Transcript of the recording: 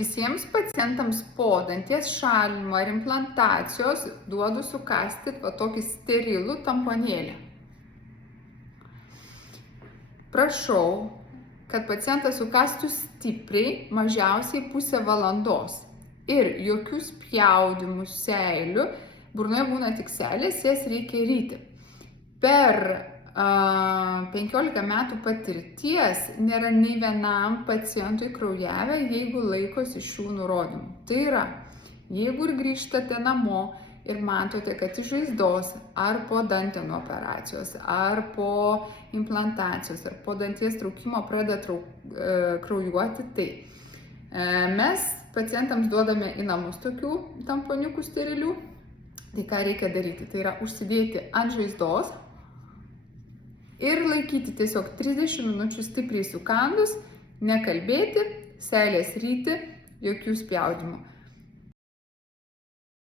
visiems pacientams po danties šalinimo ar implantacijos duodu sukąsti va tokį sterilų tamponėlį. Prašau, kad pacientas sukąstų stipriai, mažiausiai pusę valandos. Ir jokių spjaudimų, seilių, burnoje būna tik seilės, jas reikia ryti. Per 15 metų patirties nėra nei vienam pacientui kraujavę, jeigu laikosi šių nurodymų. Tai yra, jeigu ir grįžtate namo ir matote, kad iš žaizdos ar po dantenų operacijos, ar po implantacijos, ar po danties traukimo pradeda kraujuoti, tai mes pacientams duodame į namus tokių tamponiukų sterilių. Tai ką reikia daryti? Tai yra užsidėti ant žaizdos ir laikyti tiesiog 30 minučių stipriai sukandus, nekalbėti, seilės ryti, jokių spjaudimų.